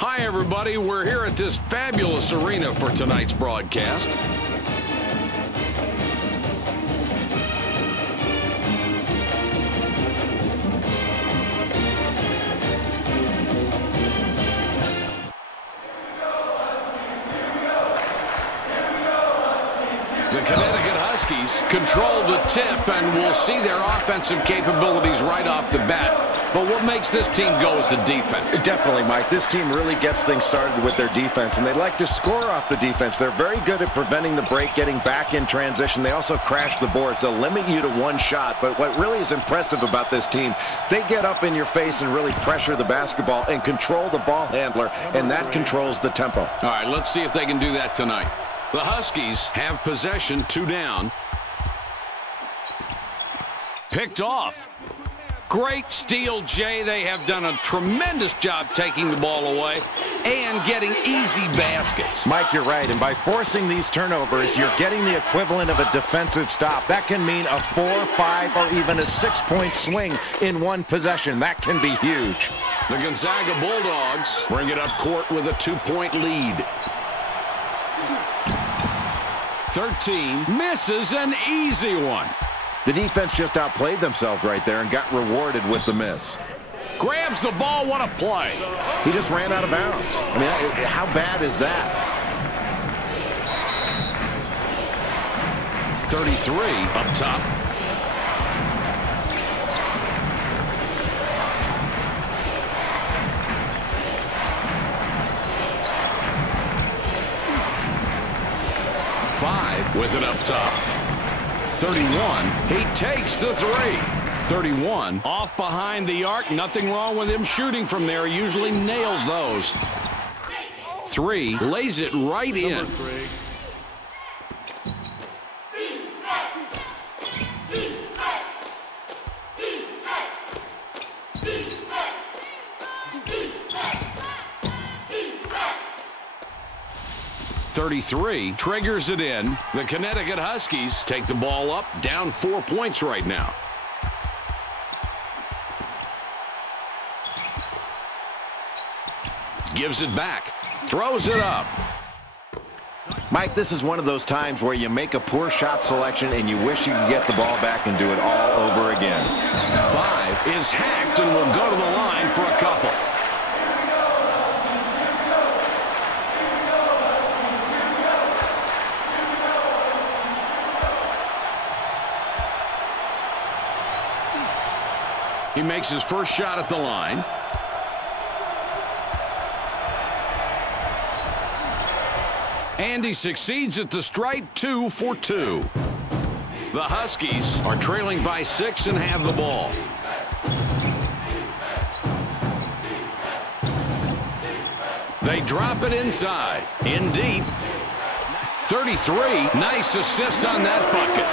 Hi, everybody. We're here at this fabulous arena for tonight's broadcast. The Connecticut Huskies control the tip, and we'll see their offensive capabilities right off the bat. But what makes this team go is the defense. Definitely, Mike. This team really gets things started with their defense, and they like to score off the defense. They're very good at preventing the break, getting back in transition. They also crash the boards. They'll limit you to one shot, but what really is impressive about this team, they get up in your face and really pressure the basketball and control the ball handler, and that controls the tempo. All right, let's see if they can do that tonight. The Huskies have possession, 2 down. Picked off. Great steal, Jay. They have done a tremendous job taking the ball away and getting easy baskets. Mike, you're right, and by forcing these turnovers, you're getting the equivalent of a defensive stop. That can mean a 4, 5, or even a 6-point swing in one possession. That can be huge. The Gonzaga Bulldogs bring it up court with a 2-point lead. 13 misses an easy one. The defense just outplayed themselves right there and got rewarded with the miss. Grabs the ball. What a play. He just ran out of bounds. I mean, how bad is that? 33 up top. With it up top. 31. He takes the 3. 31 off behind the arc. Nothing wrong with him shooting from there. He usually nails those. 3 lays it right in. 33 triggers it in. The Connecticut Huskies take the ball up, down 4 points right now. Gives it back. Throws it up. Mike, this is one of those times where you make a poor shot selection and you wish you could get the ball back and do it all over again. 5 is hacked and will go to the line for a couple. He makes his first shot at the line. And he succeeds at the stripe, 2 for 2. The Huskies are trailing by 6 and have the ball. They drop it inside. In deep. 33. Nice assist on that bucket.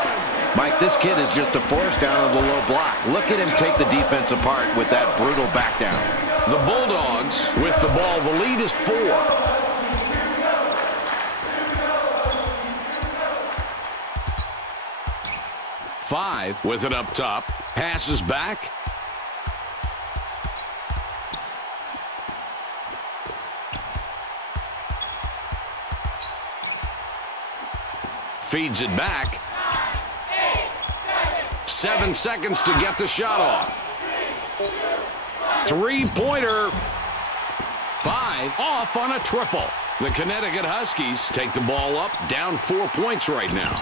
Mike, this kid is just a force down on the low block. Look at him take the defense apart with that brutal back down. The Bulldogs with the ball. The lead is 4. Five with it up top. Passes back. Feeds it back. 7 seconds to get the shot off. 3-pointer. 5 off on a triple. The Connecticut Huskies take the ball up, down 4 points right now.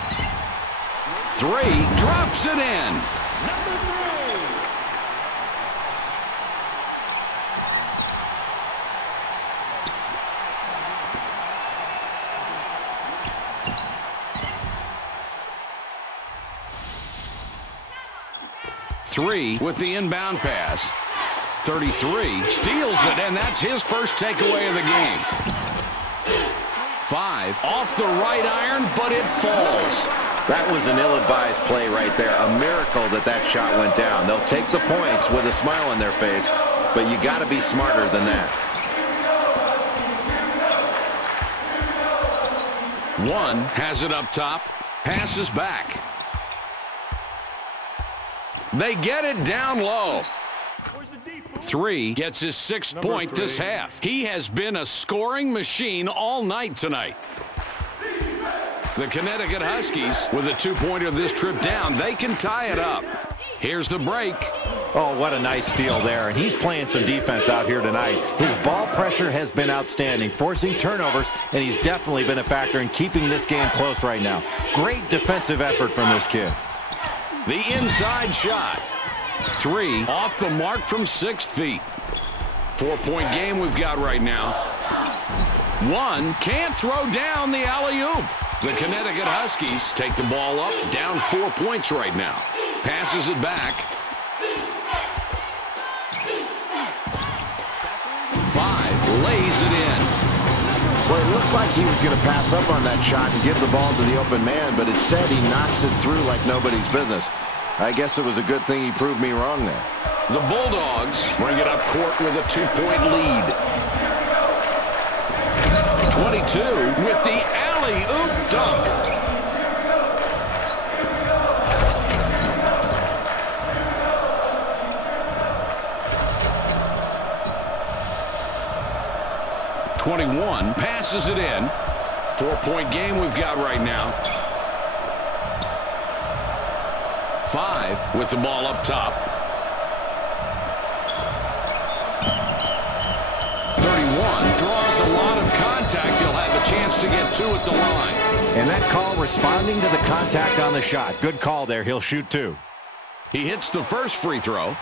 3 drops it in. Number 3 with the inbound pass. 33 steals it, and that's his first takeaway of the game. 5 off the right iron, but it falls. That was an ill-advised play right there. A miracle that that shot went down. They'll take the points with a smile on their face, but you got to be smarter than that. 1 has it up top, passes back. They get it down low. 3 gets his 6th point this half. He has been a scoring machine all night tonight. The Connecticut Huskies, with a 2-pointer this trip down, they can tie it up. Here's the break. Oh, what a nice steal there, and he's playing some defense out here tonight. His ball pressure has been outstanding, forcing turnovers, and he's definitely been a factor in keeping this game close right now. Great defensive effort from this kid. The inside shot. 3 off the mark from 6 feet. 4-point game we've got right now. 1 can't throw down the alley-oop. The Connecticut Huskies take the ball up, down 4 points right now. Passes it back. 5 lays it in. Well, it looked like he was going to pass up on that shot and give the ball to the open man, but instead he knocks it through like nobody's business. I guess it was a good thing he proved me wrong there. The Bulldogs bring it up court with a 2-point lead. 22 with the alley-oop dunk. '21 passes it in. 4-point game we've got right now. 5 with the ball up top. 31 draws a lot of contact. He'll have a chance to get 2 at the line. And that call responding to the contact on the shot. Good call there. He'll shoot 2. He hits the first free throw.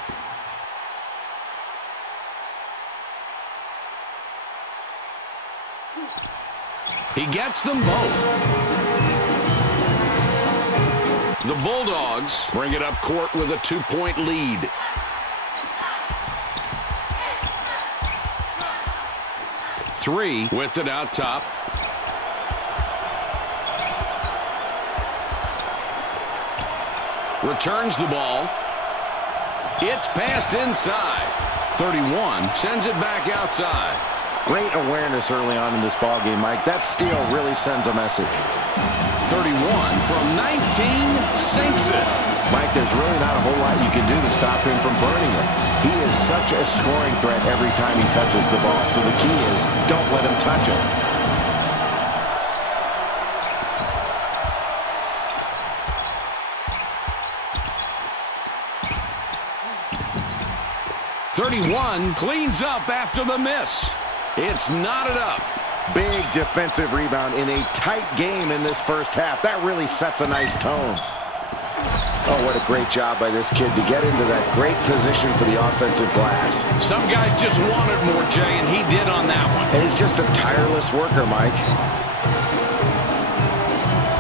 He gets them both. The Bulldogs bring it up court with a 2-point lead. Three with it out top. Returns the ball. It's passed inside. 31 sends it back outside. Great awareness early on in this ball game, Mike. That steal really sends a message. 31 from 19 sinks it. Mike, there's really not a whole lot you can do to stop him from burning it. He is such a scoring threat every time he touches the ball. So the key is don't let him touch it. .31 cleans up after the miss. It's knotted up. Big defensive rebound in a tight game in this first half. That really sets a nice tone. Oh, what a great job by this kid to get into that great position for the offensive glass. Some guys just wanted more, Jay, and he did on that one. And he's just a tireless worker, Mike.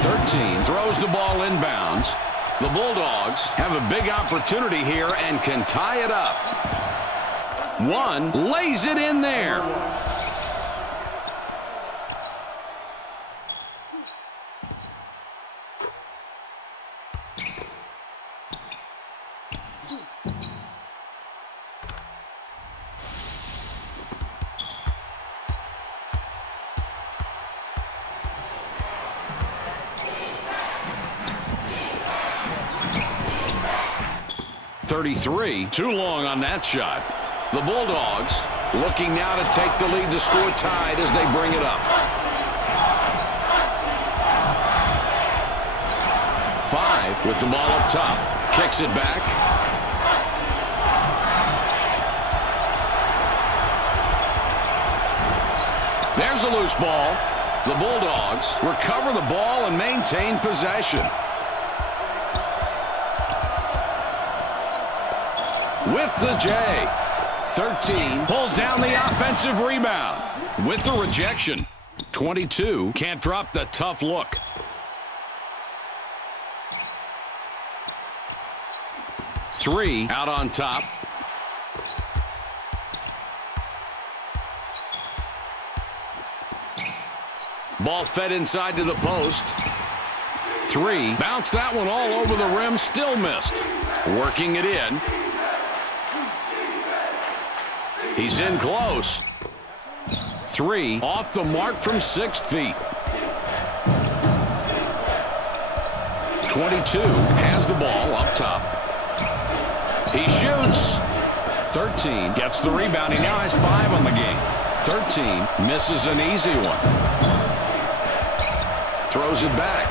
13 throws the ball inbounds. The Bulldogs have a big opportunity here and can tie it up. 1 lays it in there. .33, too long on that shot. The Bulldogs looking now to take the lead. The score tied as they bring it up. 5 with the ball up top. Kicks it back. There's a loose ball. The Bulldogs recover the ball and maintain possession. With the J. 13 pulls down the offensive rebound. With the rejection. 22 can't drop the tough look. Three out on top. Ball fed inside to the post. 3 bounced that one all over the rim, still missed. Working it in. He's in close. 3 off the mark from 6 feet. 22 has the ball up top. He shoots. 13 gets the rebound. He now has 5 on the game. 13 misses an easy one. Throws it back.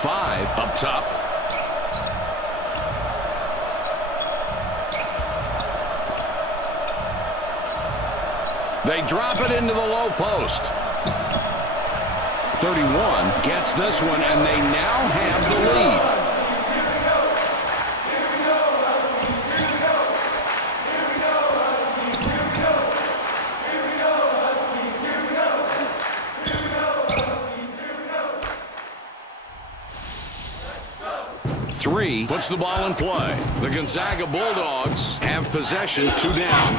5 up top. They drop it into the low post. 31 gets this one, and they now have the lead. Three puts the ball in play. The Gonzaga Bulldogs have possession, 2 down.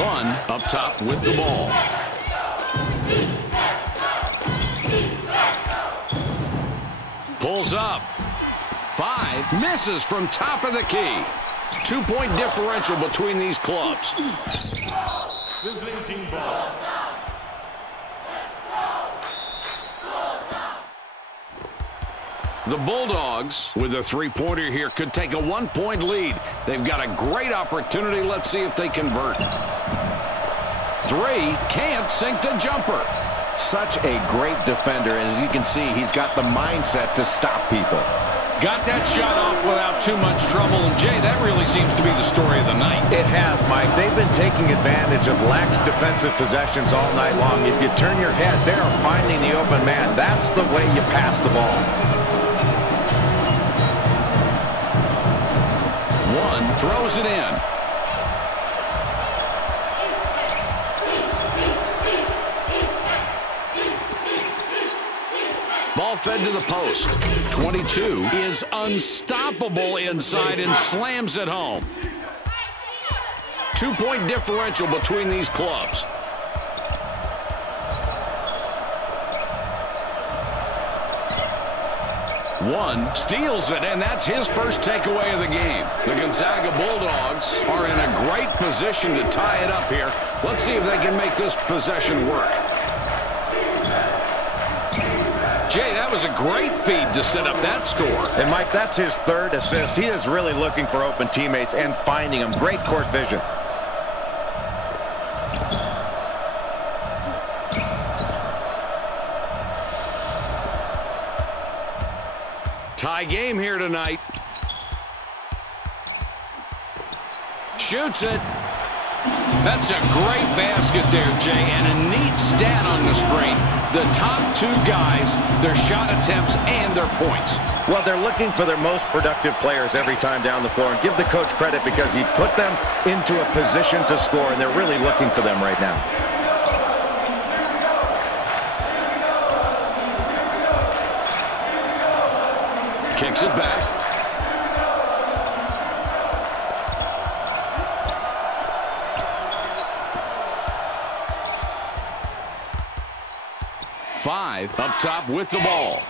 1 up top with the ball. Pulls up. 5 misses from top of the key. 2-point differential between these clubs. Visiting team ball. The Bulldogs, with a 3-pointer here, could take a 1-point lead. They've got a great opportunity. Let's see if they convert. 3, can't sink the jumper. Such a great defender. As you can see, he's got the mindset to stop people. Got that shot off without too much trouble. And, Jay, that really seems to be the story of the night. It has, Mike. They've been taking advantage of lax defensive possessions all night long. If you turn your head, they're finding the open man. That's the way you pass the ball. 1 throws it in. Ball fed to the post. 22 is unstoppable inside and slams it home. 2-point differential between these clubs. 1 steals it, and that's his first takeaway of the game. The Gonzaga Bulldogs are in a great position to tie it up here. Let's see if they can make this possession work. Jay, that was a great feed to set up that score. And, Mike, that's his 3rd assist. He is really looking for open teammates and finding them. Great court vision. Tie game here tonight. Shoots it. That's a great basket there, Jay, and a neat stat on the screen. The top 2 guys, their shot attempts and their points. Well, they're looking for their most productive players every time down the floor, and give the coach credit because he put them into a position to score, and they're really looking for them right now. Kicks it back. Five up top with the ball.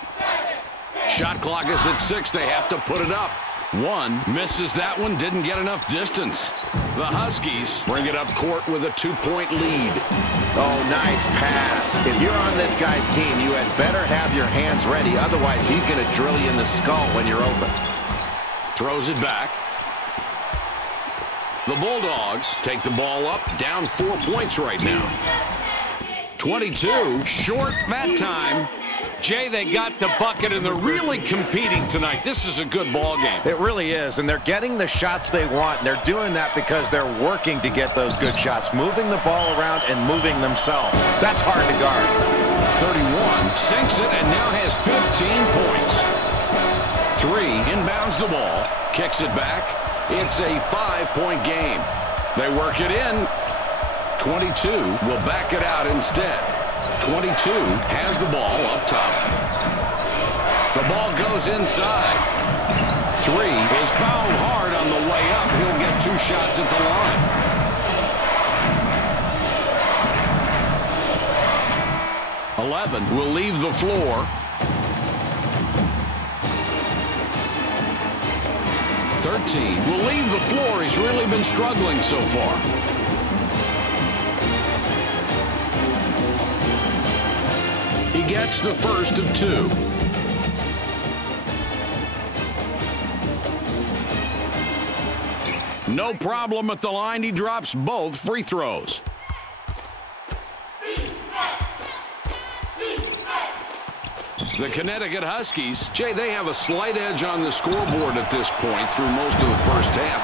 Shot clock is at 6. They have to put it up. 1 misses that one. Didn't get enough distance. The Huskies bring it up court with a 2-point lead. Oh, nice pass. If you're on this guy's team, you had better have your hands ready. Otherwise, he's going to drill you in the skull when you're open. Throws it back. The Bulldogs take the ball up, down 4 points right now. 22, short that time. Jay, they got the bucket, and they're really competing tonight. This is a good ball game. It really is, and they're getting the shots they want, and they're doing that because they're working to get those good shots, moving the ball around and moving themselves. That's hard to guard. 31, sinks it, and now has 15 points. 3, inbounds the ball, kicks it back. It's a 5-point game. They work it in. 22 will back it out instead. 22 has the ball up top. The ball goes inside. 3 is fouled hard on the way up. He'll get 2 shots at the line. .11 will leave the floor. 13 will leave the floor. He's really been struggling so far. He gets the first of 2. No problem at the line. He drops both free throws. The Connecticut Huskies, Jay, they have a slight edge on the scoreboard at this point through most of the first half.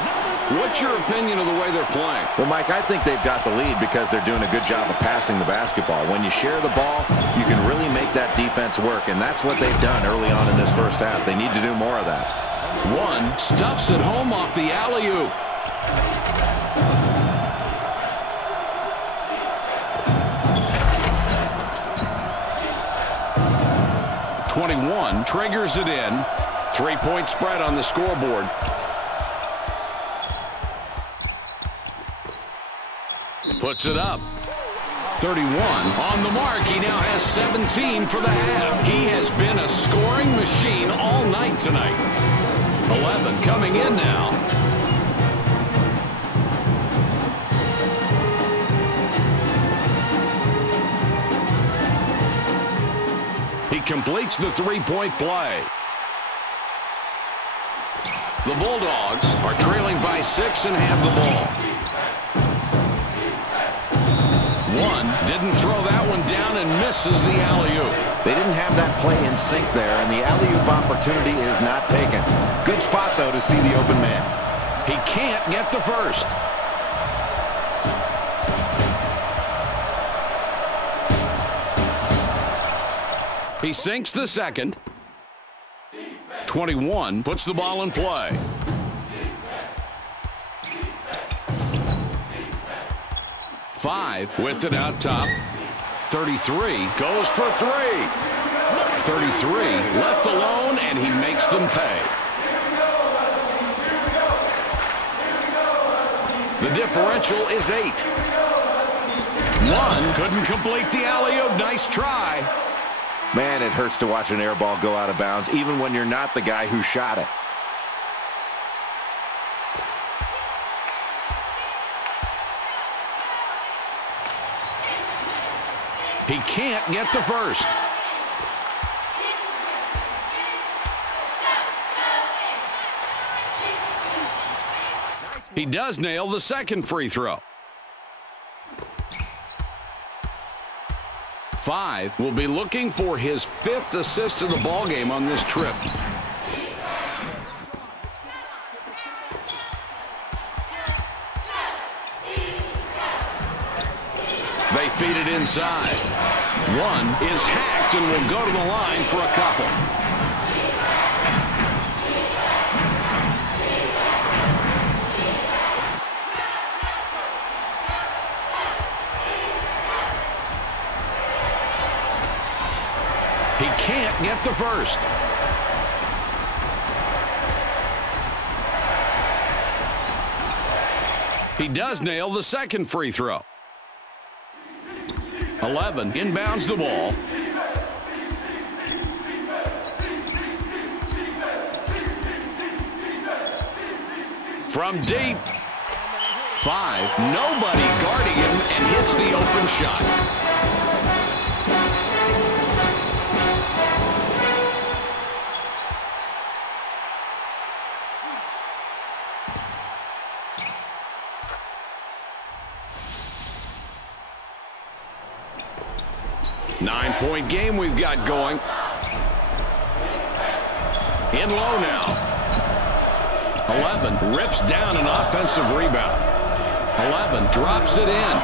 What's your opinion of the way they're playing? Well, Mike, I think they've got the lead because they're doing a good job of passing the basketball. When you share the ball, you can really make that defense work, and that's what they've done early on in this first half. They need to do more of that. One stuffs it home off the alley-oop. .21 triggers it in. 3-point spread on the scoreboard. Puts it up. 31 on the mark. He now has 17 for the half. He has been a scoring machine all night tonight. 11 coming in now. He completes the three-point play. The Bulldogs are trailing by 6 and have the ball. One didn't throw that one down and misses the alley-oop. They didn't have that play in sync there, and the alley-oop opportunity is not taken. Good spot, though, to see the open man. He can't get the first. He sinks the second. 21 puts the ball in play. Five with it out top. 33 goes for three. 33 left alone, and he makes them pay. The differential is 8. One couldn't complete the alley-oop. Nice try. Man, it hurts to watch an air ball go out of bounds, even when you're not the guy who shot it. He can't get the first. He does nail the second free throw. 5 will be looking for his 5th assist of the ballgame on this trip. They feed it inside. One is hacked and will go to the line for a couple. He can't get the first. He does nail the second free throw. 11 inbounds the ball. From deep. 5. Nobody guarding him and hits the open shot. Nine-point game we've got going. In low now. 11 rips down an offensive rebound. 11 drops it in.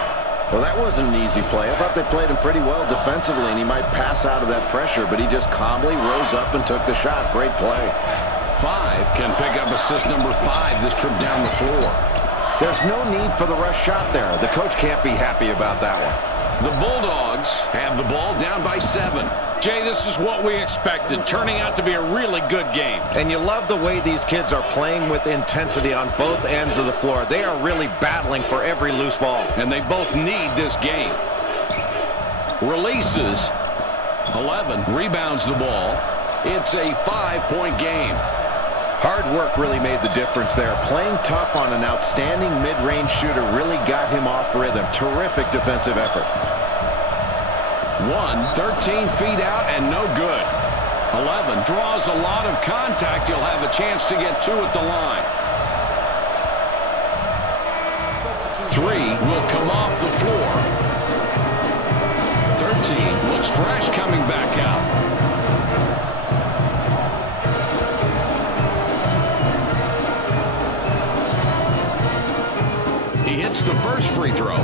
Well, that wasn't an easy play. I thought they played him pretty well defensively, and he might pass out of that pressure, but he just calmly rose up and took the shot. Great play. 5 can pick up assist number 5 this trip down the floor. There's no need for the rush shot there. The coach can't be happy about that one. The Bulldogs have the ball down by 7. Jay, this is what we expected, turning out to be a really good game. And you love the way these kids are playing with intensity on both ends of the floor. They are really battling for every loose ball. And they both need this game. Releases. 11 rebounds the ball. It's a 5-point game. Hard work really made the difference there. Playing tough on an outstanding mid-range shooter really got him off rhythm. Terrific defensive effort. 13 feet out and no good. 11 draws a lot of contact. You'll have a chance to get 2 at the line. Three will come off the floor. 13 looks fresh coming back out. He hits the first free throw.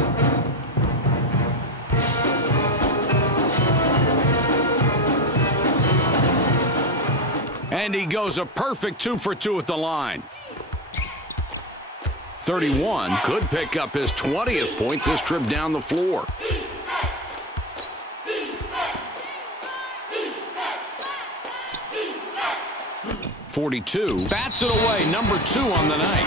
And he goes a perfect 2 for 2 at the line. 31 could pick up his 20th point this trip down the floor. 42 bats it away, number 2 on the night.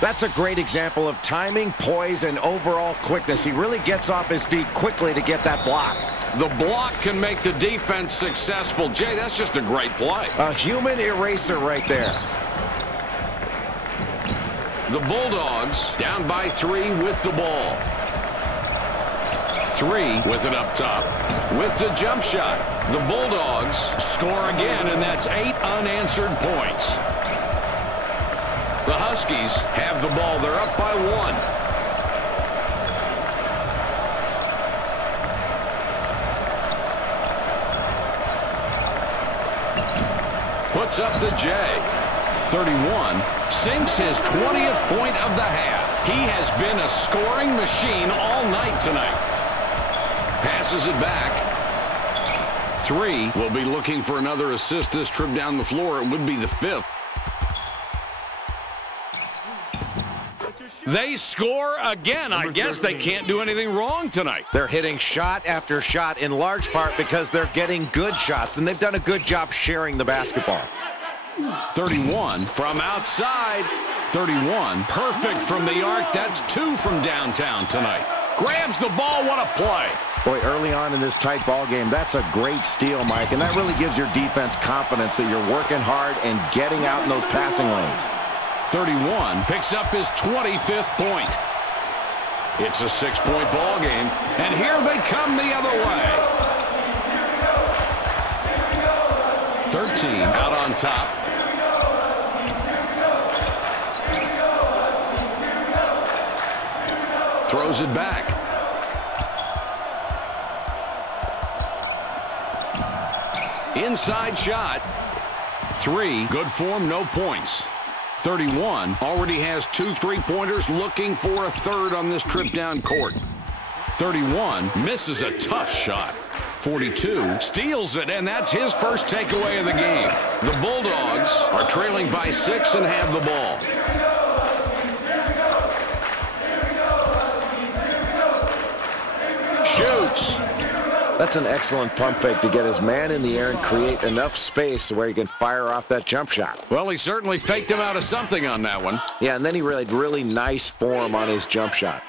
That's a great example of timing, poise, and overall quickness. He really gets off his feet quickly to get that block. The block can make the defense successful. Jay, that's just a great play. A human eraser right there. The Bulldogs down by 3 with the ball. 3 with it up top. With the jump shot. The Bulldogs score again, and that's 8 unanswered points. The Huskies have the ball. They're up by 1. Puts up the J. 31 sinks his 20th point of the half. He has been a scoring machine all night tonight. Passes it back. 3 will be looking for another assist this trip down the floor. It would be the 5th. They score again. I guess they can't do anything wrong tonight. They're hitting shot after shot in large part because they're getting good shots, and they've done a good job sharing the basketball. 31 from outside. 31 perfect from the arc. That's 2 from downtown tonight. Grabs the ball. What a play. Boy, early on in this tight ball game, that's a great steal, Mike, and that really gives your defense confidence that you're working hard and getting out in those passing lanes. 31 picks up his 25th point. It's a 6-point ball game, and here they come the other way. 13 out on top. Throws it back. Inside shot. 3, good form, no points. 31 already has 2 3-pointers, looking for a third on this trip down court. 31 misses a tough shot. 42 steals it, and that's his first takeaway of the game. The Bulldogs are trailing by 6 and have the ball. Shoots. That's an excellent pump fake to get his man in the air and create enough space where he can fire off that jump shot. Well, he certainly faked him out of something on that one. Yeah, and then he really nice form on his jump shot.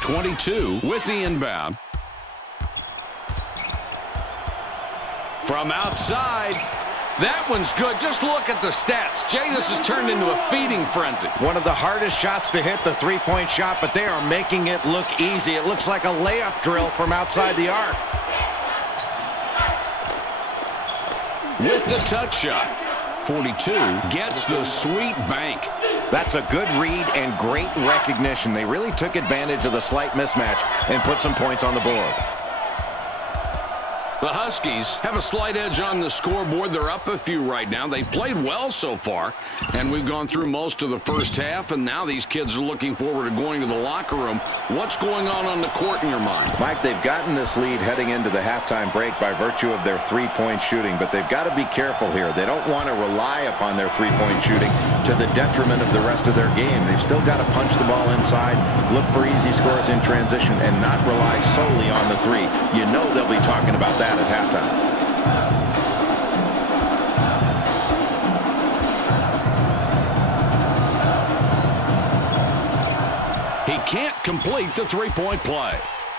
.22 with the inbound. From outside. That one's good. Just look at the stats. Jay, this has turned into a feeding frenzy. One of the hardest shots to hit, the 3-point shot, but they are making it look easy. It looks like a layup drill from outside the arc. With the touch shot. 42 gets the sweet bank. That's a good read and great recognition. They really took advantage of the slight mismatch and put some points on the board. The Huskies have a slight edge on the scoreboard. They're up a few right now. They played well so far, and we've gone through most of the first half, and now these kids are looking forward to going to the locker room. What's going on the court in your mind? Mike, they've gotten this lead heading into the halftime break by virtue of their 3-point shooting, but they've got to be careful here. They don't want to rely upon their 3-point shooting to the detriment of the rest of their game. They've still got to punch the ball inside, look for easy scores in transition, and not rely solely on the 3. You know they'll be talking about that at halftime. He can't complete the 3-point play.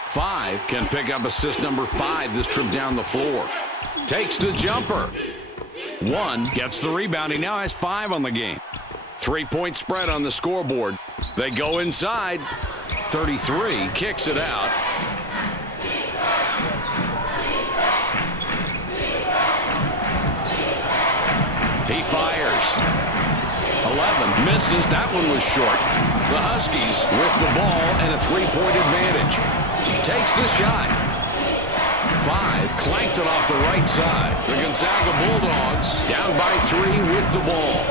5 can pick up assist number 5 this trip down the floor. Takes the jumper. 1 gets the rebound. He now has 5 on the game. 3-point spread on the scoreboard. They go inside. 33 kicks it out. He fires. Misses. That one was short. The Huskies with the ball and a three-point advantage. Takes the shot. 5. Clanked it off the right side. The Gonzaga Bulldogs down by 3 with the ball.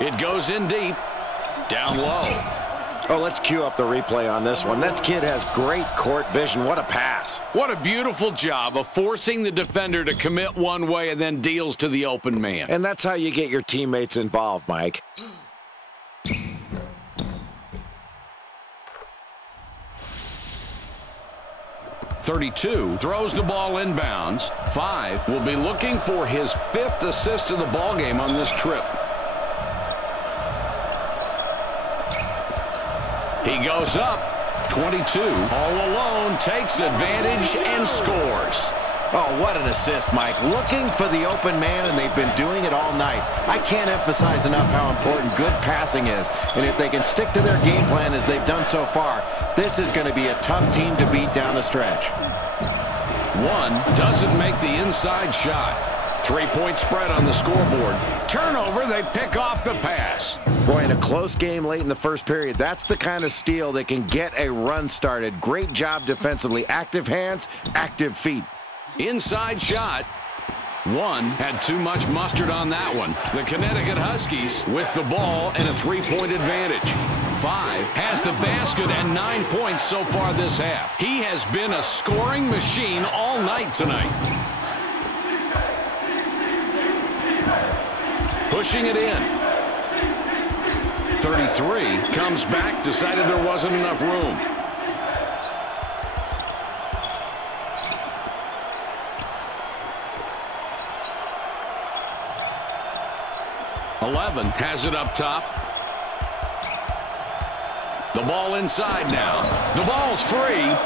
It goes in deep. Down low. Oh, let's cue up the replay on this one. That kid has great court vision. What a pass. What a beautiful job of forcing the defender to commit one way and then deals to the open man. And that's how you get your teammates involved, Mike. .32 throws the ball inbounds. 5 will be looking for his 5th assist of the ball game on this trip. He goes up. 22 all alone, takes advantage and scores. Oh, what an assist, Mike. Looking for the open man, and they've been doing it all night. I can't emphasize enough how important good passing is. And if they can stick to their game plan as they've done so far, this is going to be a tough team to beat down the stretch. 1 doesn't make the inside shot. 3-point spread on the scoreboard. Turnover, they pick off the pass. Boy, in a close game late in the first period, that's the kind of steal that can get a run started. Great job defensively. Active hands, active feet. Inside shot. 1 had too much mustard on that one. The Connecticut Huskies with the ball and a 3-point advantage. 5 has the basket and 9 points so far this half. He has been a scoring machine all night tonight. Pushing it in. 33 comes back, decided there wasn't enough room. .11 has it up top. The ball inside now. The ball's free.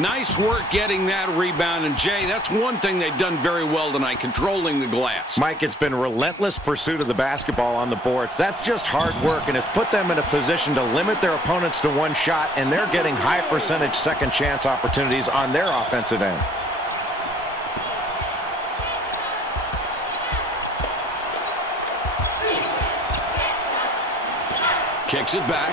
Nice work getting that rebound. And, Jay, that's one thing they've done very well tonight, controlling the glass. Mike, it's been relentless pursuit of the basketball on the boards. That's just hard work, and it's put them in a position to limit their opponents to one shot, and they're getting high percentage second chance opportunities on their offensive end. Kicks it back.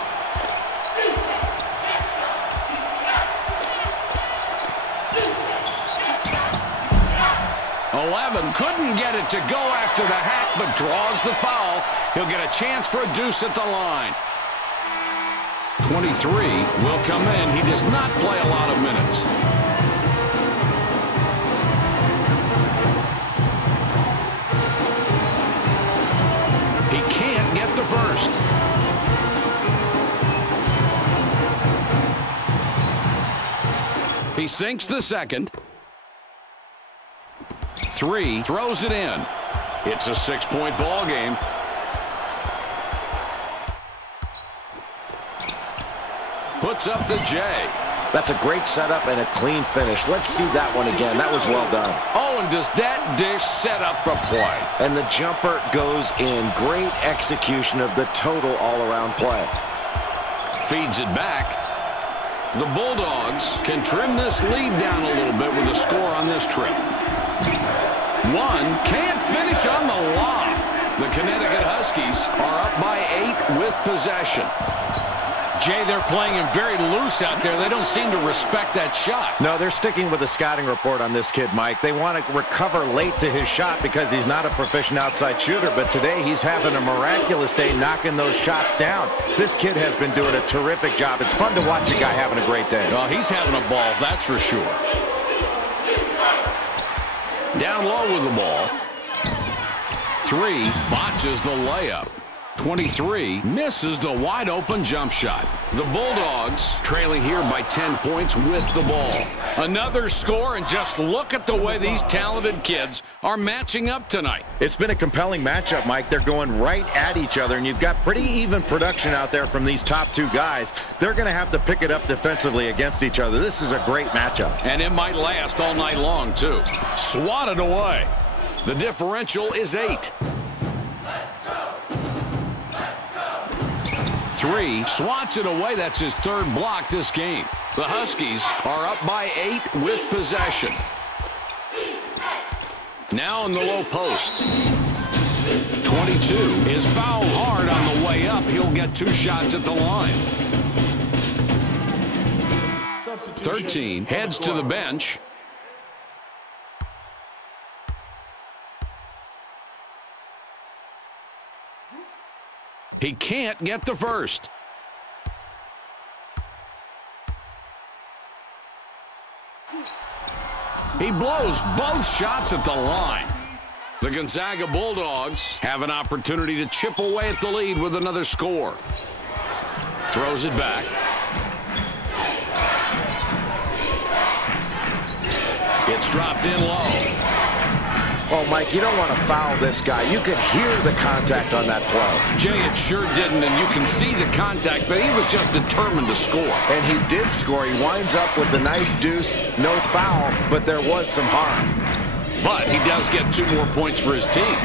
Couldn't get it to go after the hack, but draws the foul. He'll get a chance for a deuce at the line. 23 will come in. He does not play a lot of minutes. He can't get the first. He sinks the second. 3 throws it in. It's a 6-point ball game. Puts up the J. That's a great setup and a clean finish. Let's see that one again. That was well done. Oh, and does that dish set up the play? And the jumper goes in. Great execution of the total all-around play. Feeds it back. The Bulldogs can trim this lead down a little bit with a score on this trip. 1 can't finish on the lob. The Connecticut Huskies are up by 8 with possession. Jay, they're playing him very loose out there. They don't seem to respect that shot. No, they're sticking with the scouting report on this kid, Mike. They want to recover late to his shot because he's not a proficient outside shooter, but today he's having a miraculous day knocking those shots down. This kid has been doing a terrific job. It's fun to watch a guy having a great day. Well, he's having a ball, that's for sure. Down low with the ball. 3 botches the layup. 23 misses the wide-open jump shot. The Bulldogs trailing here by 10 points with the ball. Another score, and just look at the way these talented kids are matching up tonight. It's been a compelling matchup, Mike. They're going right at each other, and you've got pretty even production out there from these top 2 guys. They're going to have to pick it up defensively against each other. This is a great matchup. And it might last all night long, too. Swatted away. The differential is 8. 3 swats it away. That's his 3rd block this game. The Huskies are up by 8 with possession. Now in the low post. 22 is fouled hard on the way up. He'll get 2 shots at the line. 13 heads to the bench. He can't get the first. He blows both shots at the line. The Gonzaga Bulldogs have an opportunity to chip away at the lead with another score. Throws it back. It's dropped in low. Oh, Mike, you don't want to foul this guy. You could hear the contact on that play. Jay, it sure didn't, and you can see the contact, but he was just determined to score. And he did score. He winds up with the nice deuce. No foul, but there was some harm. But he does get 2 more points for his team.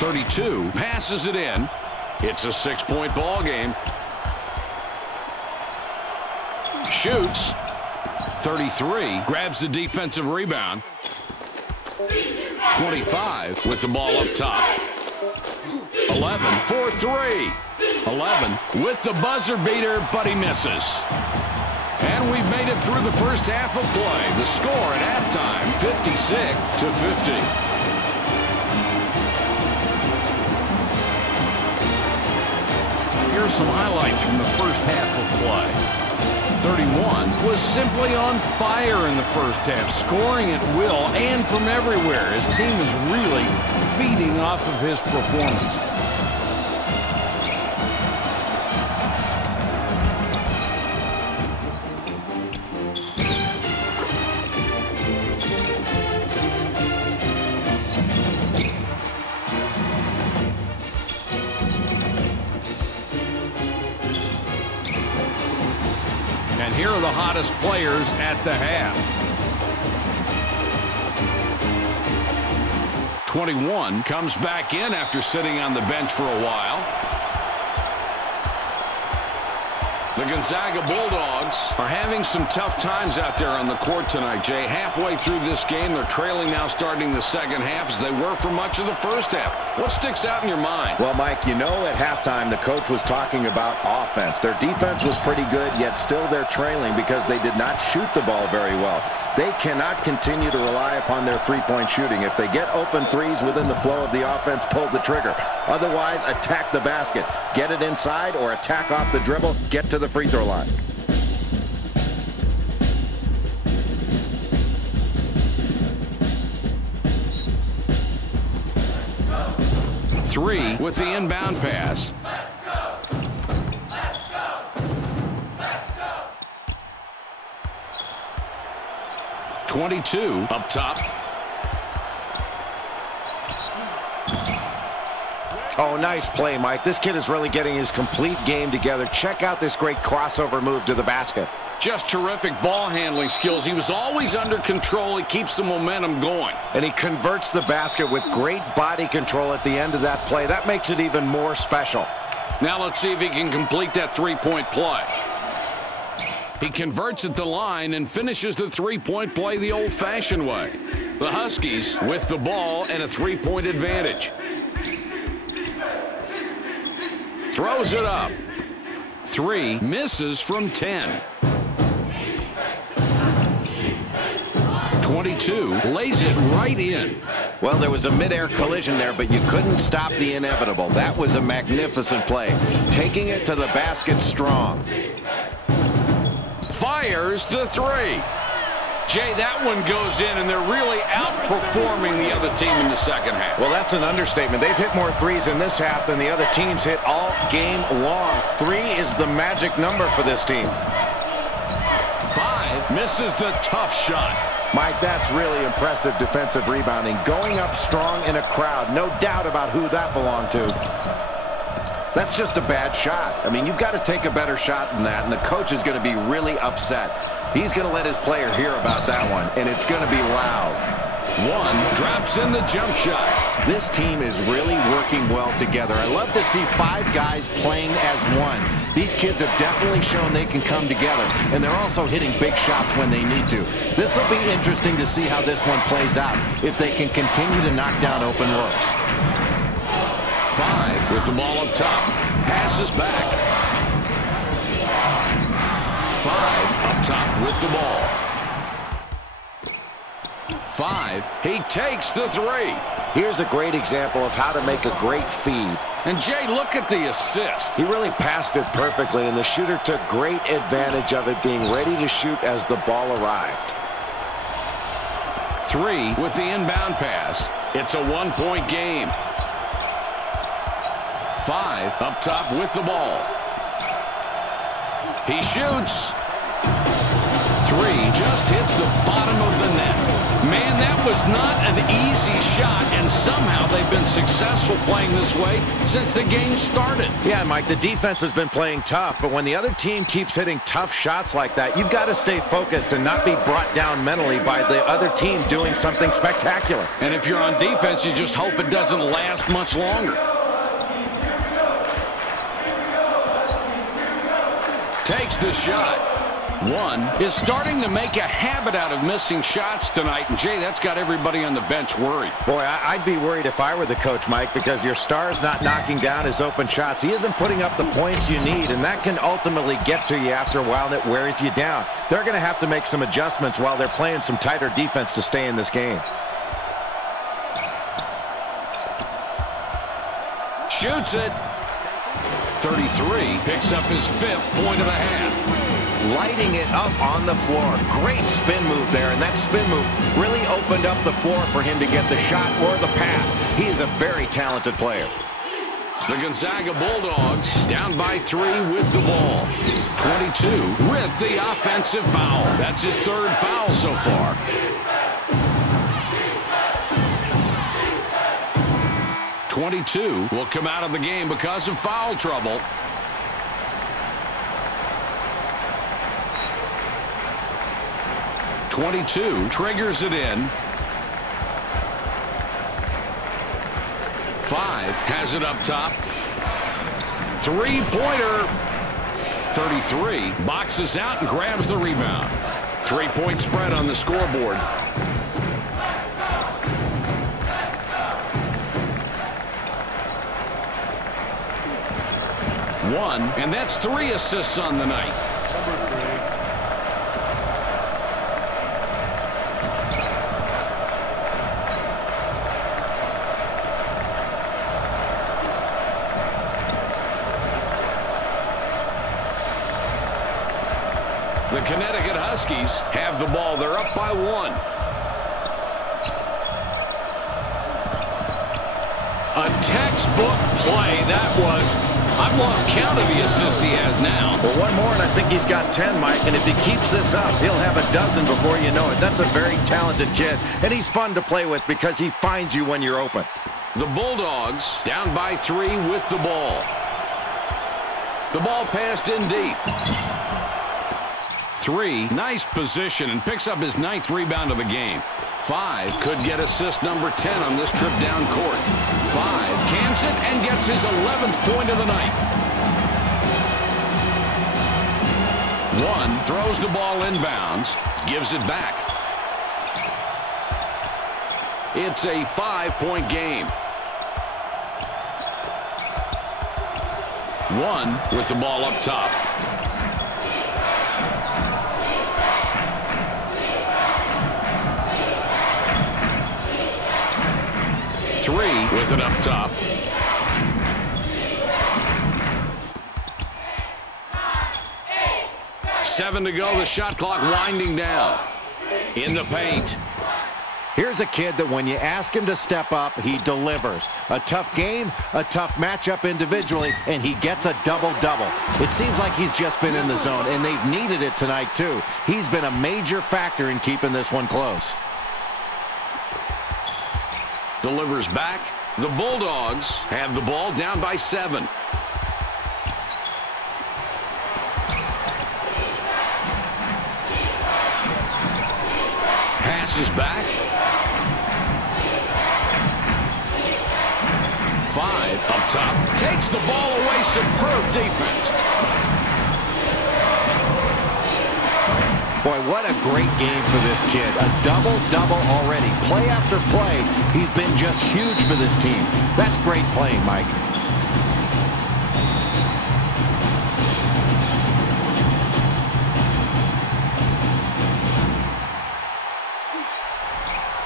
32 passes it in. It's a 6-point ball game. Shoots. 33 grabs the defensive rebound. 25 with the ball up top. 11 for 3. 11 with the buzzer beater, but he misses. And we've made it through the first half of play. The score at halftime, 56-50. Here's some highlights from the first half of play. 31 was simply on fire in the first half, scoring at will and from everywhere. His team is really feeding off of his performance. And here are the hottest players at the half. 21 comes back in after sitting on the bench for a while. The Gonzaga Bulldogs are having some tough times out there on the court tonight, Jay. Halfway through this game, they're trailing now starting the second half as they were for much of the first half. What sticks out in your mind? Well, Mike, you know at halftime the coach was talking about offense. Their defense was pretty good, yet still they're trailing because they did not shoot the ball very well. They cannot continue to rely upon their three-point shooting. If they get open threes within the flow of the offense, pull the trigger. Otherwise, attack the basket. Get it inside or attack off the dribble. Get to the free throw line. Three with the inbound pass. 22 up top. Oh, nice play, Mike. This kid is really getting his complete game together. Check out this great crossover move to the basket. Just terrific ball handling skills. He was always under control. He keeps the momentum going. And he converts the basket with great body control at the end of that play. That makes it even more special. Now let's see if he can complete that three-point play. He converts at the line and finishes the three-point play the old-fashioned way. The Huskies with the ball and a three-point advantage. Throws it up. 3 misses from 10. 22 lays it right in. Well, there was a midair collision there, but you couldn't stop the inevitable. That was a magnificent play. Taking it to the basket strong. Fires the three. Jay, that one goes in, and they're really outperforming the other team in the second half. Well, that's an understatement. They've hit more threes in this half than the other teams hit all game long. 3 is the magic number for this team. 5 misses the tough shot. Mike, that's really impressive defensive rebounding. Going up strong in a crowd. No doubt about who that belonged to. That's just a bad shot. I mean, you've got to take a better shot than that, and the coach is going to be really upset. He's going to let his player hear about that one, and it's going to be loud. 1 drops in the jump shot. This team is really working well together. I love to see 5 guys playing as one. These kids have definitely shown they can come together, and they're also hitting big shots when they need to. This will be interesting to see how this one plays out, if they can continue to knock down open looks. 5 with the ball up top. Passes back. 5 up top with the ball. 5. He takes the 3. Here's a great example of how to make a great feed. And Jay, look at the assist. He really passed it perfectly, and the shooter took great advantage of it, being ready to shoot as the ball arrived. 3 with the inbound pass. It's a 1-point game. 5 up top with the ball. He shoots. 3 just hits the bottom of the net. Man, that was not an easy shot, and somehow they've been successful playing this way since the game started. Yeah, Mike, the defense has been playing tough, but when the other team keeps hitting tough shots like that, you've got to stay focused and not be brought down mentally by the other team doing something spectacular. And if you're on defense, you just hope it doesn't last much longer. Takes the shot. 1 is starting to make a habit out of missing shots tonight. And, Jay, that's got everybody on the bench worried. Boy, I'd be worried if I were the coach, Mike, because your star's not knocking down his open shots. He isn't putting up the points you need, and that can ultimately get to you after a while, and it wears you down. They're going to have to make some adjustments while they're playing some tighter defense to stay in this game. Shoots it. 33 picks up his 5th point of the half. Lighting it up on the floor. Great spin move there, and that spin move really opened up the floor for him to get the shot or the pass. He is a very talented player. The Gonzaga Bulldogs down by 3 with the ball. 22 with the offensive foul. That's his 3rd foul so far. .22 will come out of the game because of foul trouble. .22 triggers it in. 5 has it up top. 3-pointer. 33 boxes out and grabs the rebound. 3-point spread on the scoreboard. One, and that's 3 assists on the night. The Connecticut Huskies have the ball. They're up by 1. A textbook play that was. I've lost count of the assists he has now. Well, one more, and I think he's got 10, Mike. And if he keeps this up, he'll have a dozen before you know it. That's a very talented kid, and he's fun to play with because he finds you when you're open. The Bulldogs down by 3 with the ball. The ball passed in deep. 3, nice position, and picks up his 9th rebound of the game. 5 could get assist number 10 on this trip down court. 5 cans it and gets his 11th point of the night. 1 throws the ball inbounds, gives it back. It's a 5-point game. 1 with the ball up top. With it up top. 7 to go. The shot clock winding down. In the paint. Here's a kid that when you ask him to step up, he delivers. A tough game, a tough matchup individually, and he gets a double-double. It seems like he's just been in the zone, and they've needed it tonight, too. He's been a major factor in keeping this one close. Delivers back. The Bulldogs have the ball down by 7. Passes back. 5 up top. Takes the ball away. Superb defense. Boy, what a great game for this kid. A double-double already. Play after play, he's been just huge for this team. That's great playing, Mike.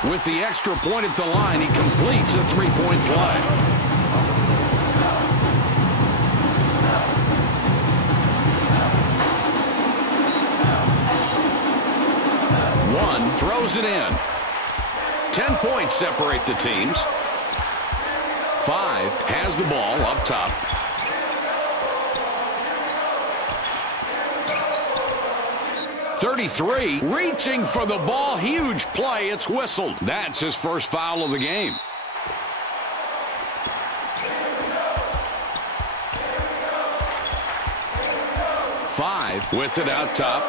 With the extra point at the line, he completes a three-point play. One throws it in. 10 points separate the teams. 5 has the ball up top. .33 reaching for the ball. Huge play. It's whistled. That's his first foul of the game. Five with it out top.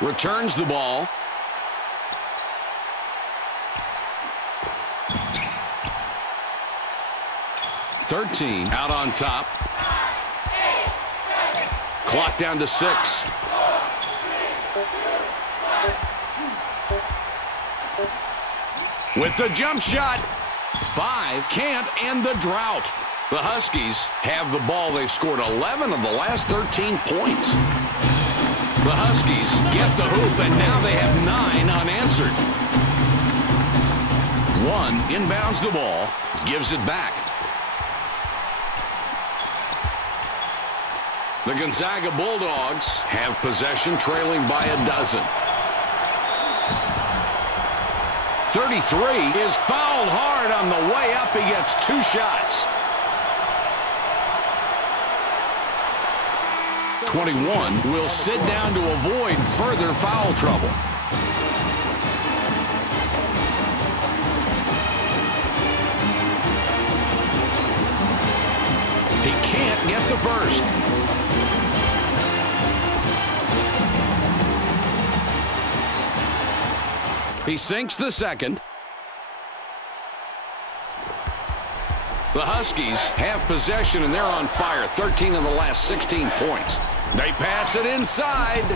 Returns the ball. .13 out on top. Clock down to 6. With the jump shot. 5 can't end the drought. The Huskies have the ball. They've scored 11 of the last 13 points. The Huskies get the hoop, and now they have 9 unanswered. 1 inbounds the ball, gives it back. The Gonzaga Bulldogs have possession, trailing by a dozen. 33 is fouled hard on the way up. He gets 2 shots. 21 will sit down to avoid further foul trouble. He can't get the first. He sinks the second. The Huskies have possession, and they're on fire. 13 of the last 16 points. They pass it inside.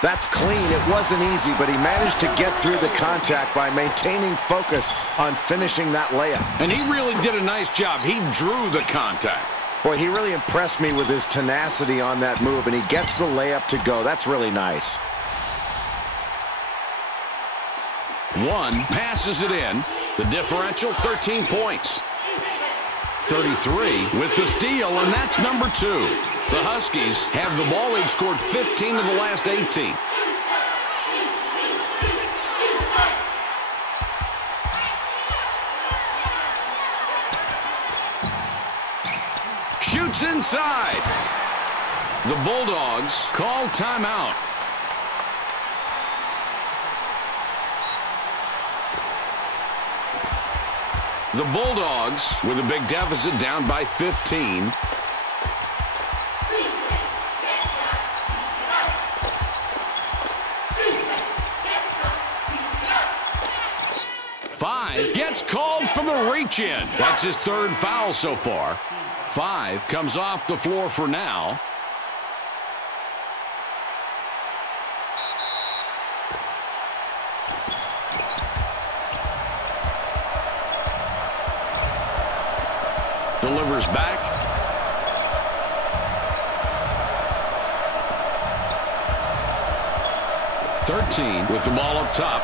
That's clean. It wasn't easy, but he managed to get through the contact by maintaining focus on finishing that layup. And he really did a nice job. He drew the contact. Boy, he really impressed me with his tenacity on that move, and he gets the layup to go. That's really nice. 1 passes it in. The differential, 13 points. 33 with the steal, and that's number 2. The Huskies have the ball. They've scored 15 of the last 18. Shoots inside. The Bulldogs call timeout. The Bulldogs with a big deficit, down by 15. Five gets called for the reach-in. That's his 3rd foul so far. 5 comes off the floor for now. Delivers back. .13 with the ball up top.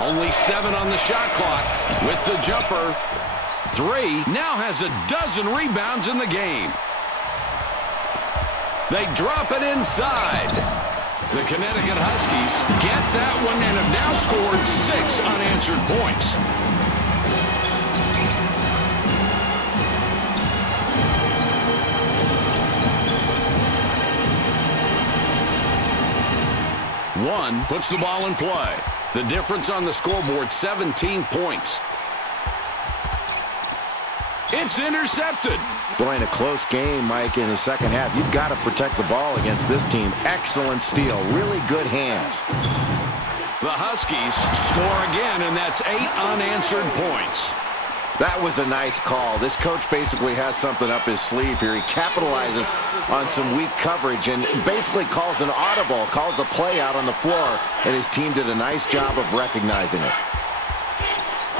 Only 7 on the shot clock with the jumper. 3 now has a dozen rebounds in the game. They drop it inside. The Connecticut Huskies get that one and have now scored 6 unanswered points. One puts the ball in play. The difference on the scoreboard, 17 points. It's intercepted. Boy, in a close game, Mike, in the second half, you've got to protect the ball against this team. Excellent steal. Really good hands. The Huskies score again, and that's 8 unanswered points. That was a nice call. This coach basically has something up his sleeve here. He capitalizes on some weak coverage and basically calls an audible, calls a play out on the floor, and his team did a nice job of recognizing it.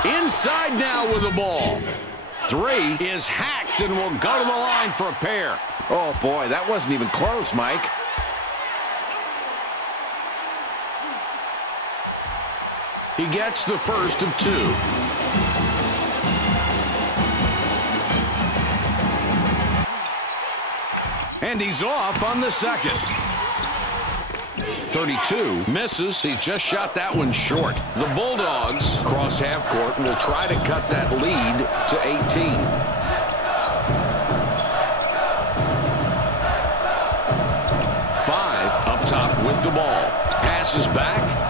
Inside now with the ball. 3 is hacked and will go to the line for a pair. Oh, boy, that wasn't even close, Mike. He gets the first of 2. And he's off on the second. 32 misses. He just shot that one short. The Bulldogs cross half court and will try to cut that lead to 18. Five up top with the ball. Passes back.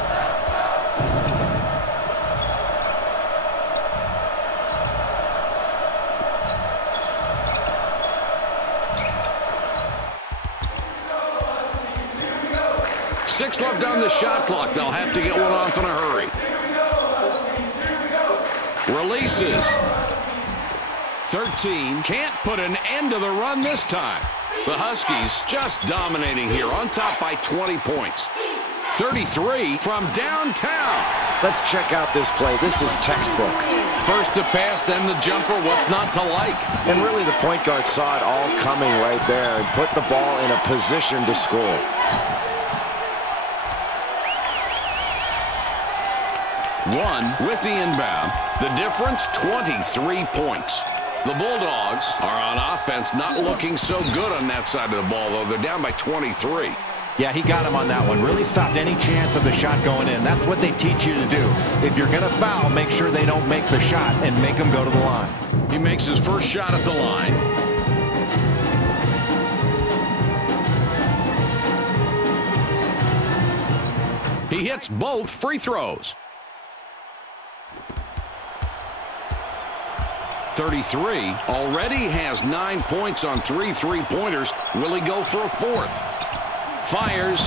Six left on the shot clock. They'll have to get one off in a hurry. Releases. 13. Can't put an end to the run this time. The Huskies just dominating here, on top by 20 points. 33 from downtown. Let's check out this play. This is textbook. First to pass, then the jumper. What's not to like? And really the point guard saw it all coming right there and put the ball in a position to score. One with the inbound. The difference, 23 points. The Bulldogs are on offense, not looking so good on that side of the ball, though. They're down by 23. Yeah, he got him on that one. Really stopped any chance of the shot going in. That's what they teach you to do. If you're going to foul, make sure they don't make the shot and make them go to the line. He makes his first shot at the line. He hits both free throws. 33 already has 9 points on 3 three-pointers. Will he go for a fourth? Fires.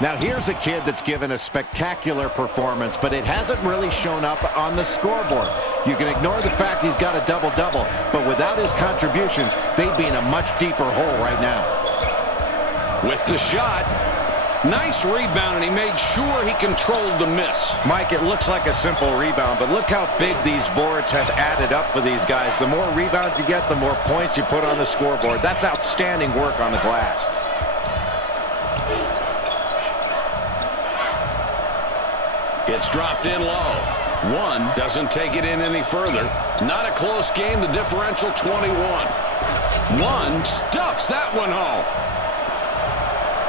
Now here's a kid that's given a spectacular performance, but it hasn't really shown up on the scoreboard. You can ignore the fact he's got a double-double, but without his contributions, they'd be in a much deeper hole right now. With the shot. Nice rebound, and he made sure he controlled the miss. Mike, it looks like a simple rebound, but look how big these boards have added up for these guys. The more rebounds you get, the more points you put on the scoreboard. That's outstanding work on the glass. It's dropped in low. One doesn't take it in any further. Not a close game. The differential 21. One stuffs that one home.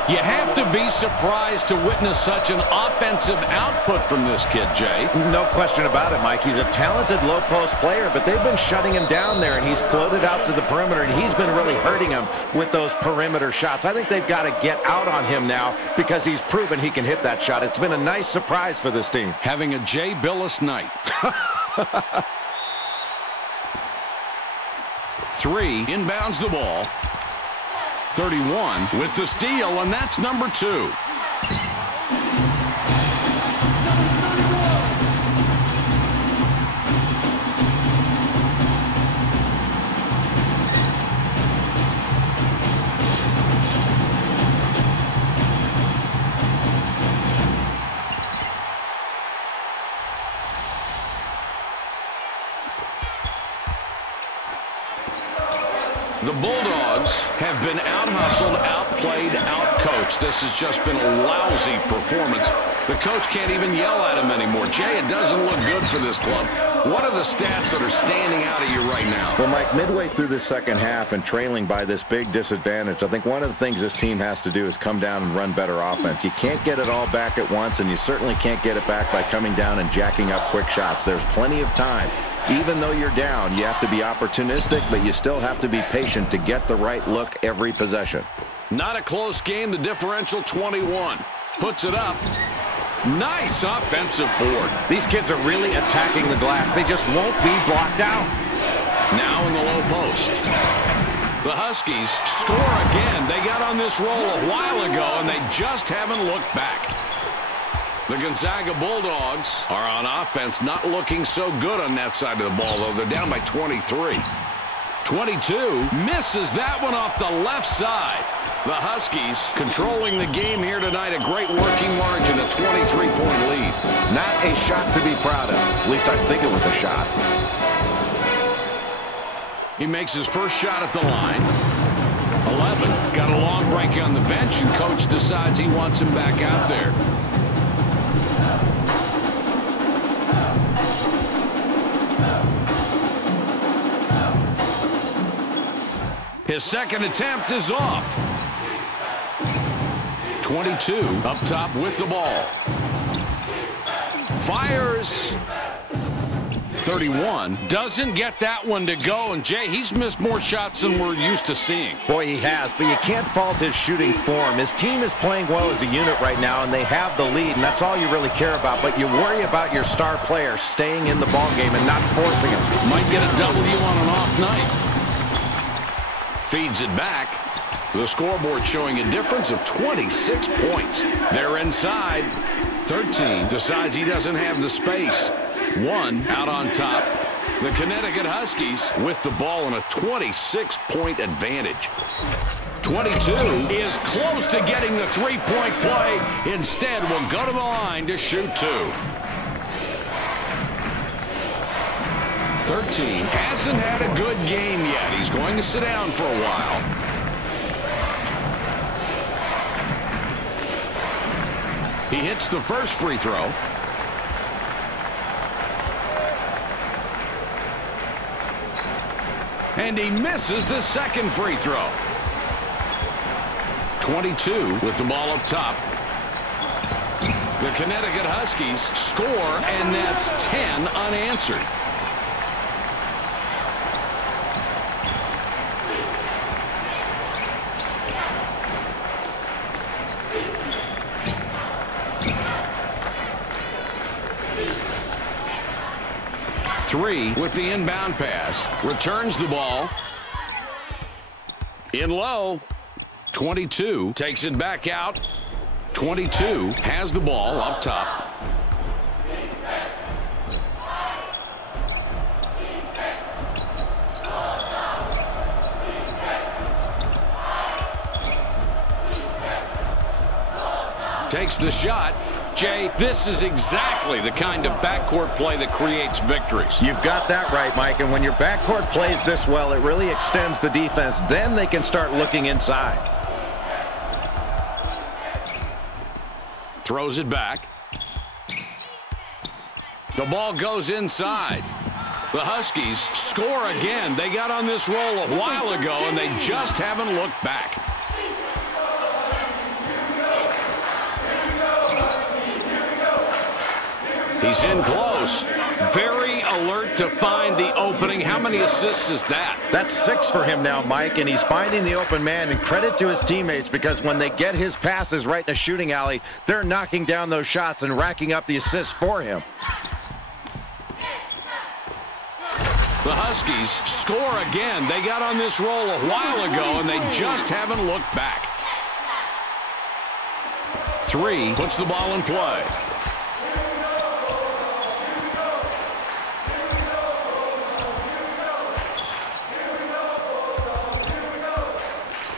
You have to be surprised to witness such an offensive output from this kid, Jay. No question about it, Mike. He's a talented low-post player, but they've been shutting him down there, and he's floated out to the perimeter, and he's been really hurting him with those perimeter shots. I think they've got to get out on him now because he's proven he can hit that shot. It's been a nice surprise for this team. Having a Jay Billis night. 3 inbounds the ball. 31 with the steal, and that's number 2. The Bulldogs have been out-hustled, outplayed, out-coached. This has just been a lousy performance. The coach can't even yell at him anymore. Jay, it doesn't look good for this club. What are the stats that are standing out at you right now? Well, Mike, midway through the second half and trailing by this big disadvantage, I think one of the things this team has to do is come down and run better offense. You can't get it all back at once, and you certainly can't get it back by coming down and jacking up quick shots. There's plenty of time. Even though you're down, you have to be opportunistic, but you still have to be patient to get the right look every possession. Not a close game. The differential 21. Puts it up. Nice offensive board. These kids are really attacking the glass. They just won't be blocked out. Now in the low post. The Huskies score again. They got on this roll a while ago, and they just haven't looked back. The Gonzaga Bulldogs are on offense, not looking so good on that side of the ball, though. They're down by 23. 22 misses that one off the left side. The Huskies controlling the game here tonight. A great working margin, a 23-point lead. Not a shot to be proud of. At least I think it was a shot. He makes his first shot at the line. 11. Got a long break on the bench, and coach decides he wants him back out there. His second attempt is off. 22 up top with the ball. Fires. 31 doesn't get that one to go, and Jay, he's missed more shots than we're used to seeing. Boy, he has, but you can't fault his shooting form. His team is playing well as a unit right now, and they have the lead, and that's all you really care about. But you worry about your star player staying in the ballgame and not forcing it. Might get a W on an off night. Feeds it back. The scoreboard showing a difference of 26 points. They're inside. 13 decides he doesn't have the space. 1 out on top. The Connecticut Huskies with the ball in a 26-point advantage. 22 is close to getting the three-point play. Instead, will go to the line to shoot 2. 13 hasn't had a good game yet. He's going to sit down for a while. He hits the first free throw. And he misses the second free throw. 22 with the ball up top. The Connecticut Huskies score, and that's 10 unanswered. Three with the inbound pass. Returns the ball. In low. 22 takes it back out. 22 has the ball up top. Takes the shot. Jay, this is exactly the kind of backcourt play that creates victories. You've got that right, Mike. And when your backcourt plays this well, it really extends the defense. Then they can start looking inside. Throws it back. The ball goes inside. The Huskies score again. They got on this roll a while ago, and they just haven't looked back. He's in close. Very alert to find the opening. How many assists is that? That's 6 for him now, Mike, and he's finding the open man. And credit to his teammates, because when they get his passes right in a shooting alley, they're knocking down those shots and racking up the assists for him. The Huskies score again. They got on this roll a while ago, and they just haven't looked back. 3 puts the ball in play.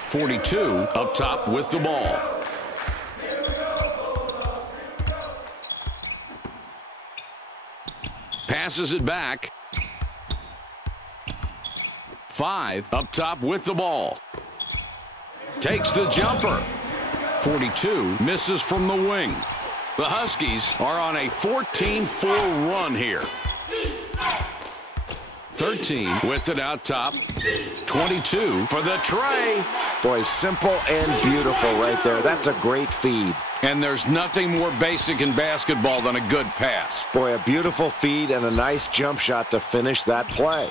42 up top with the ball. Passes it back. 5 up top with the ball. Takes the jumper. 42 misses from the wing. The Huskies are on a 14-4 run here. 13 with it out top. 22 for the tray. Boy, simple and beautiful right there. That's a great feed. And there's nothing more basic in basketball than a good pass. Boy, a beautiful feed and a nice jump shot to finish that play.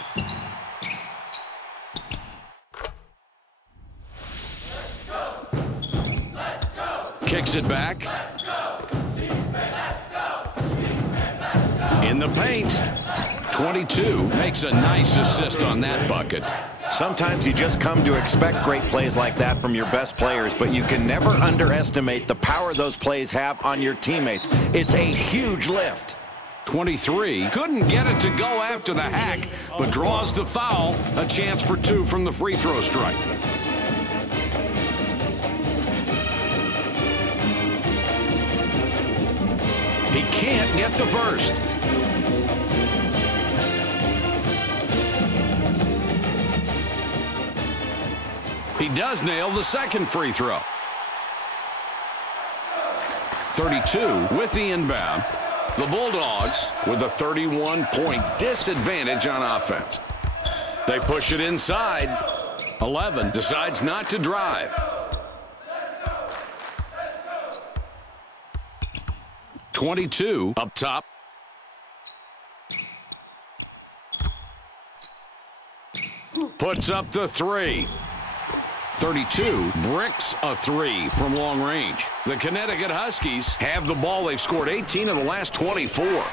Kicks it back. In the paint. 22 makes a nice assist on that bucket. Sometimes you just come to expect great plays like that from your best players, but you can never underestimate the power those plays have on your teammates. It's a huge lift. 23 couldn't get it to go after the hack, but draws the foul. A chance for 2 from the free throw strike. He can't get the first. He does nail the second free throw. 32 with the inbound. The Bulldogs with a 31-point disadvantage on offense. They push it inside. 11 decides not to drive. .22 up top. Puts up the 3. 32 bricks a 3 from long range. The Connecticut Huskies have the ball. They've scored 18 of the last 24.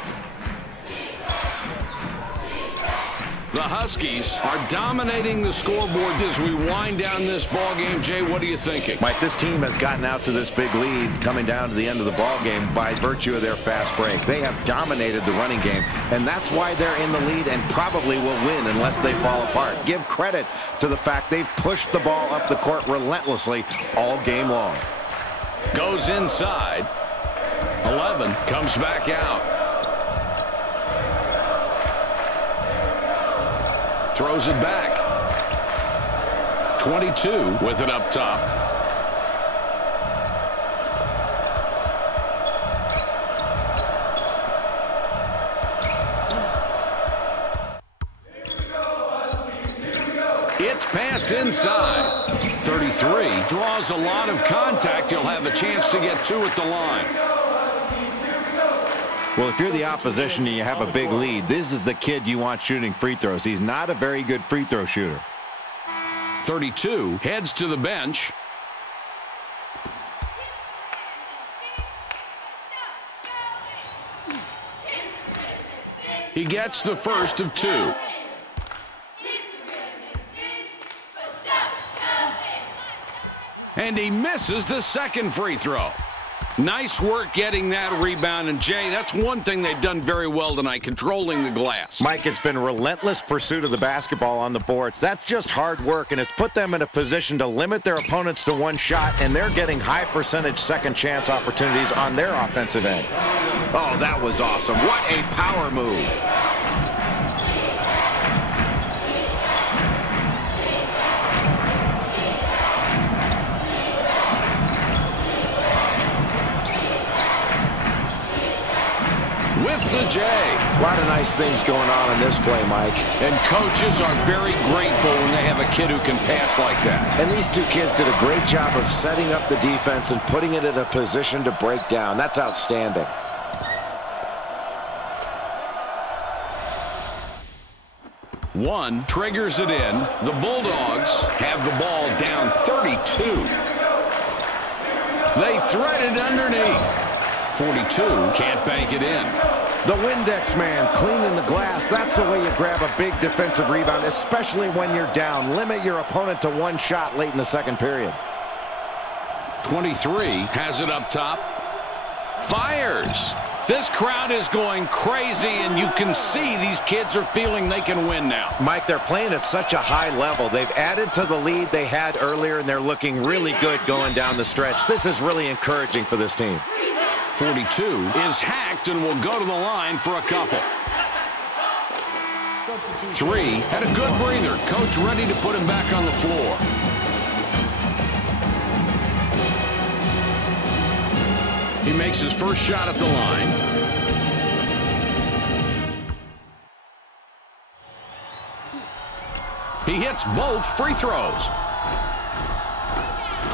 The Huskies are dominating the scoreboard as we wind down this ball game. Jay, what are you thinking? Mike, this team has gotten out to this big lead coming down to the end of the ball game by virtue of their fast break. They have dominated the running game, and that's why they're in the lead and probably will win unless they fall apart. Give credit to the fact they've pushed the ball up the court relentlessly all game long. Goes inside. 11 comes back out. Throws it back. 22 with it up top. It's passed inside. 33 draws a lot of contact. He'll have a chance to get 2 at the line. Well, if you're the opposition and you have a big lead, this is the kid you want shooting free throws. He's not a very good free throw shooter. 32 heads to the bench. He gets the first of 2. And he misses the second free throw. Nice work getting that rebound. And, Jay, that's one thing they've done very well tonight, controlling the glass. Mike, it's been relentless pursuit of the basketball on the boards. That's just hard work, and it's put them in a position to limit their opponents to 1 shot, and they're getting high percentage second chance opportunities on their offensive end. Oh, that was awesome. What a power move. With the J. A lot of nice things going on in this play, Mike. And coaches are very grateful when they have a kid who can pass like that. And these 2 kids did a great job of setting up the defense and putting it in a position to break down. That's outstanding. One triggers it in. The Bulldogs have the ball down 32. They thread it underneath. 42 can't bank it in. The Windex man cleaning the glass. That's the way you grab a big defensive rebound, especially when you're down. Limit your opponent to 1 shot late in the second period. 23 has it up top. Fires. This crowd is going crazy, and you can see these kids are feeling they can win now. Mike, they're playing at such a high level. They've added to the lead they had earlier, and they're looking really good going down the stretch. This is really encouraging for this team. 42 is hacked and will go to the line for a couple. 3 had a good breather. Coach ready to put him back on the floor. He makes his first shot at the line. He hits both free throws.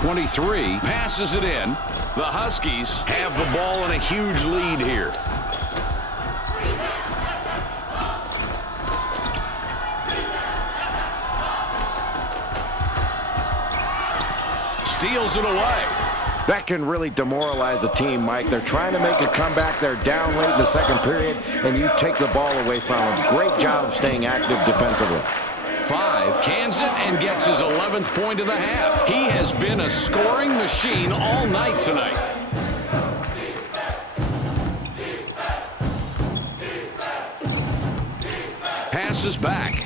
23 passes it in. The Huskies have the ball in a huge lead here. Steals it away. That can really demoralize a team, Mike. They're trying to make a comeback. They're down late in the second period, and you take the ball away from them. Great job of staying active defensively. 5, cans it and gets his 11th point of the half. He has been a scoring machine all night tonight. Passes back.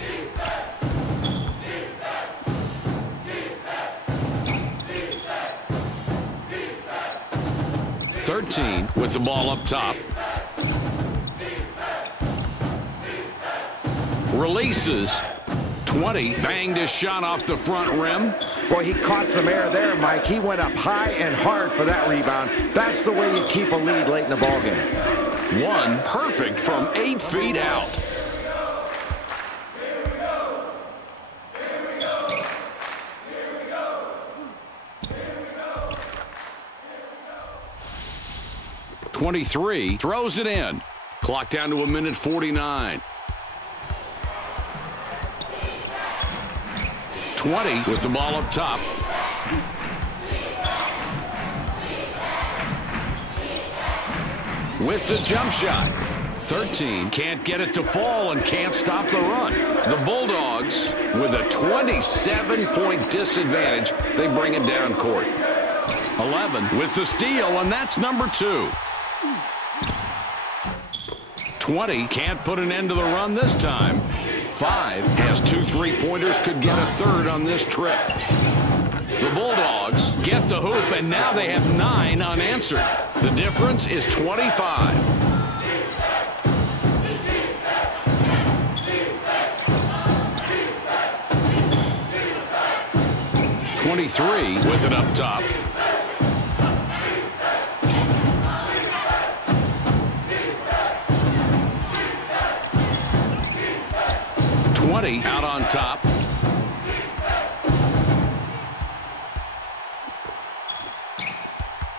.13 with the ball up top. Releases. 20, banged his shot off the front rim. Boy, he caught some air there, Mike. He went up high and hard for that rebound. That's the way you keep a lead late in the ballgame. 1, perfect from 8 feet out. .23, throws it in. Clock down to 1:49. 20 with the ball up top. With the jump shot. 13 can't get it to fall and can't stop the run. The Bulldogs with a 27-point disadvantage. They bring it down court. 11 with the steal, and that's number 2. 20 can't put an end to the run this time. 5 has 2 3-pointers, could get a third on this trip. The Bulldogs get the hoop, and now they have 9 unanswered. The difference is 25. 23 with it up top. Out on top.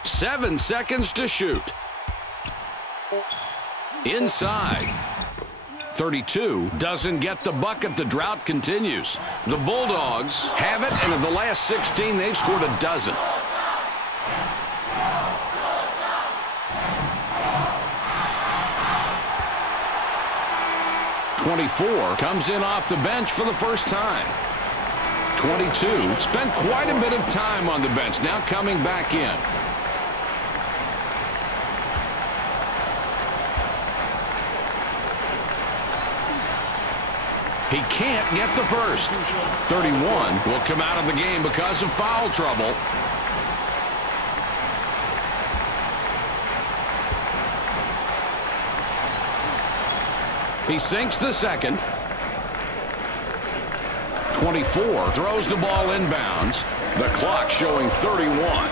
Seven seconds to shoot. Inside. 32 doesn't get the bucket. The drought continues. The Bulldogs have it, and in the last 16, they've scored a dozen. .24 comes in off the bench for the first time. 22 spent quite a bit of time on the bench, now coming back in. He can't get the first. 31 will come out of the game because of foul trouble. He sinks the second. 24 throws the ball inbounds. The clock showing 31.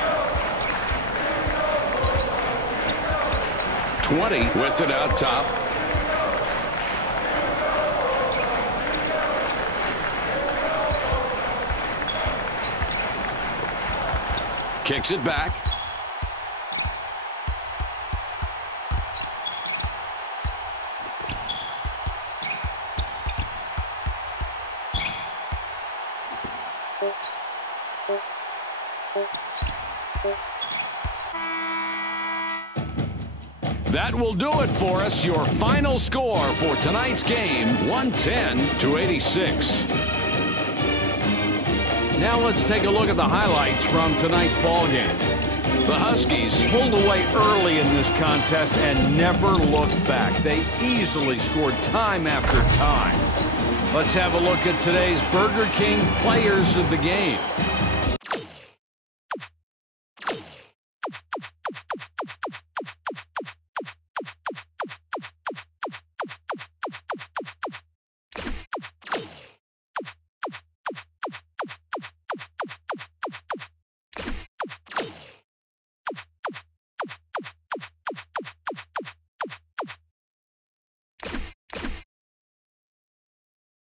20 with it out top. Kicks it back. That will do it for us. Your final score for tonight's game, 110-86. Now let's take a look at the highlights from tonight's ball game. The Huskies Pulled away early in this contest and never looked back. They easily scored time after time. Let's have a look at today's Burger King players of the game.